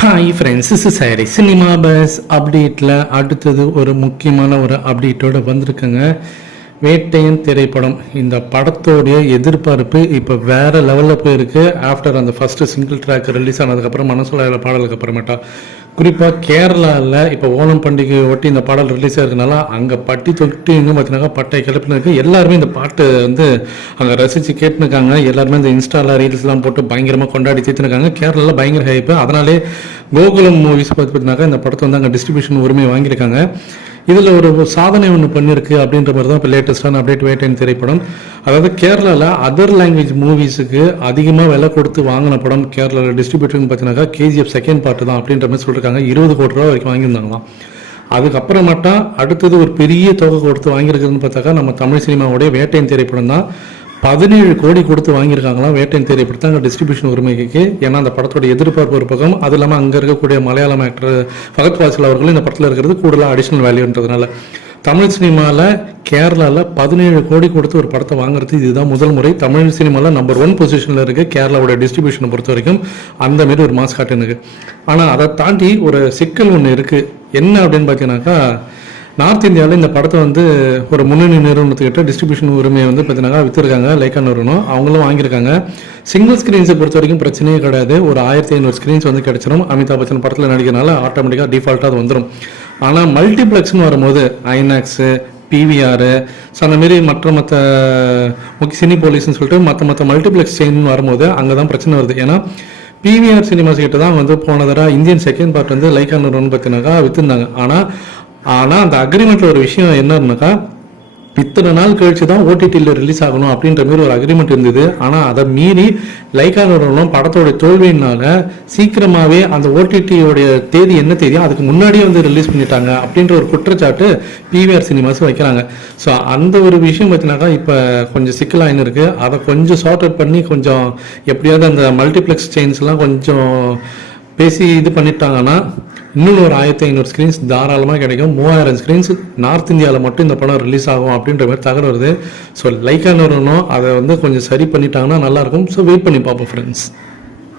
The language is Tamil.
ஹாய் ஃப்ரெண்ட்ஸ் இஸ் சாரி சினிமா பஸ் அப்டேட்டில் அடுத்தது ஒரு முக்கியமான ஒரு அப்டேட்டோட வந்திருக்குங்க. வேட்டையன் திரைப்படம். இந்த படத்தோடைய எதிர்பார்ப்பு இப்போ வேறு லெவலில் போயிருக்கு. ஆஃப்டர் அந்த ஃபஸ்ட்டு சிங்கிள் ட்ராக் ரிலீஸ் ஆனதுக்கப்புறம் மனசுல பாடலுக்கு அப்புறமேட்டா குறிப்பாக கேரளாவில் இப்போ ஓணம் பண்டிகை ஒட்டி இந்த பாடல் ரிலீஸ் ஆகிறதுனால அங்கே பட்டி தொட்டி இன்னும் பார்த்தீங்கன்னா பட்டை கிளப்பின இருக்குது எல்லாருமே இந்த பாட்டு வந்து அங்கே ரசித்து கேட்டுனுக்காங்க எல்லாருமே இந்த இன்ஸ்டால ரீல்ஸ்லாம் போட்டு பயங்கரமாக கொண்டாடி தீர்த்துனுக்காங்க கேரளாவில் பயங்கர ஹைப்பு அதனாலே கோகுலம் மூவிஸ் பார்த்து பார்த்தீங்கன்னாக்கா இந்த படத்தை வந்து அங்கே டிஸ்ட்ரிபியூஷன் உரிமை வாங்கியிருக்காங்க. இதில் ஒரு சாதனை ஒன்று பண்ணியிருக்கு அப்படின்ற மாதிரி தான் இப்போ லேட்டஸ்டான அப்டேட் வேட்டையின் திரைப்படம். அதாவது கேரளாவில் அதர் லாங்குவேஜ் மூவிஸுக்கு அதிகமாக விலை கொடுத்து வாங்கின படம் கேரளாவில் டிஸ்ட்ரிபியூட்டர்னு பார்த்தீங்கன்னாக்கா கேஜிஎஃப் செகண்ட் பார்ட் தான் அப்படின்ற மாதிரி வாங்கியிருக்காங்க. இருபது கோடி ரூபா வரைக்கும் வாங்கியிருந்தாங்களாம். அதுக்கப்புறமாட்டா அடுத்தது ஒரு பெரிய தொகை கொடுத்து வாங்கியிருக்குதுன்னு பார்த்தாக்கா நம்ம தமிழ் சினிமாவுடைய வேட்டையின் திரைப்படம் தான். பதினேழு கோடி கொடுத்து வாங்கியிருக்காங்களாம் வேட்டையின் திரைப்படத்தை. அங்கே டிஸ்ட்ரிபியூஷன் உரிமைக்கு. ஏன்னா அந்த படத்தோட எதிர்பார்ப்பு ஒரு பக்கம். அது இல்லாமல் அங்கே இருக்கக்கூடிய மலையாளம் ஆக்டர் ஃபகத் வாசல் அவர்களும் இந்த படத்தில் இருக்கிறது கூடுதலாக அடிஷ்னல் வேல்யூன்றதுனால தமிழ் சினிமாவில் கேரளாவில் பதினேழு கோடி கொடுத்து ஒரு படத்தை வாங்குறது இதுதான் முதல் முறை. தமிழ் சினிமாவில் நம்பர் ஒன் பொசிஷனில் இருக்கு கேரளாவோட டிஸ்ட்ரிபியூஷனை பொறுத்த வரைக்கும் அந்த மாரி ஒரு மாஸ் காட்டுனுக்கு ஆனால் அதை தாண்டி ஒரு சிக்கல் ஒன்று இருக்குது என்ன அப்படின்னு பார்த்தீங்கன்னாக்கா நார்த் இந்தியாவில் இந்த படத்தை வந்து ஒரு முன்னணி நிறுவனத்துக்கிட்ட டிஸ்ட்ரிபியூஷன் உரிமையை வந்து பார்த்தீங்கன்னா விற்றுருக்காங்க லைக்கா நிறுவனம். அவங்களும் வாங்கியிருக்காங்க. சிங்கிள் ஸ்க்ரீன்ஸை பொறுத்த வரைக்கும் பிரச்சனையே கிடையாது. ஒரு ஆயிரத்தி ஐநூறு ஸ்க்ரீன்ஸ் வந்து கிடைச்சிரும். அமிதாப் பச்சன் படத்தில் நடிக்கிறனால ஆட்டோமேட்டிக்காக டிஃபால்ட்டாக அது வந்துடும் ஆனால் மல்டிப்ளெக்ஸ்னு வரும்போது ஐநாக்ஸு பிவிஆர் ஸோ அந்த மாரி மற்ற மற்ற முக்கிய சினி போலீஸ்னு சொல்லிட்டு மற்ற மற்ற மல்டிப்ளெக்ஸ் செயின் வரும்போது அங்கே தான் பிரச்சனை வருது. ஏன்னா பிவிஆர் சினிமாஸ் கிட்ட தான் வந்து போன தடவை இந்தியன் செகண்ட் பார்ட் வந்து லைக்கா ஒன்று பார்த்தினாக்கா விற்றுருந்தாங்க ஆனால் ஆனால் அந்த அக்ரிமெண்ட்டில் ஒரு விஷயம் என்னன்னாக்கா இத்தனை நாள் கழிச்சு தான் ஓடிடியில் ரிலீஸ் ஆகணும் அப்படின்ற மாதிரி ஒரு அக்ரிமெண்ட் இருந்தது. ஆனால் அதை மீறி லைக்கா நிறுவனம் படத்தோட தோல்வியினால சீக்கிரமாகவே அந்த ஓடிடியோடைய தேதி என்ன தேதியோ அதுக்கு முன்னாடியே வந்து ரிலீஸ் பண்ணிட்டாங்க அப்படின்ற ஒரு குற்றச்சாட்டு பிவிஆர் சினிமாஸ் வைக்கிறாங்க. ஸோ அந்த ஒரு விஷயம் பார்த்தினாக்கா இப்போ கொஞ்சம் சிக்கலாயின்னு இருக்கு. அதை கொஞ்சம் சார்ட் அவுட் பண்ணி கொஞ்சம் எப்படியாவது அந்த மல்டிப்ளெக்ஸ் செயின்ஸ்லாம் கொஞ்சம் பேசி இது பண்ணிட்டாங்கன்னா இன்னும் ஒரு ஆயிரத்தி ஐநூறு ஸ்க்ரீன்ஸ் தாராளமாக கிடைக்கும். மூவாயிரம் ஸ்க்ரீன்ஸ் நார்த் இந்தியாவில் மட்டும் இந்த படம் ரிலீஸ் ஆகும் அப்படின்ற மாதிரி தகவல் வருது. ஸோ லைக்கான வரணும் அதை வந்து கொஞ்சம் சரி பண்ணிட்டாங்கன்னா நல்லாயிருக்கும் ஸோ வெயிட் பண்ணி பார்ப்போம் ஃப்ரெண்ட்ஸ்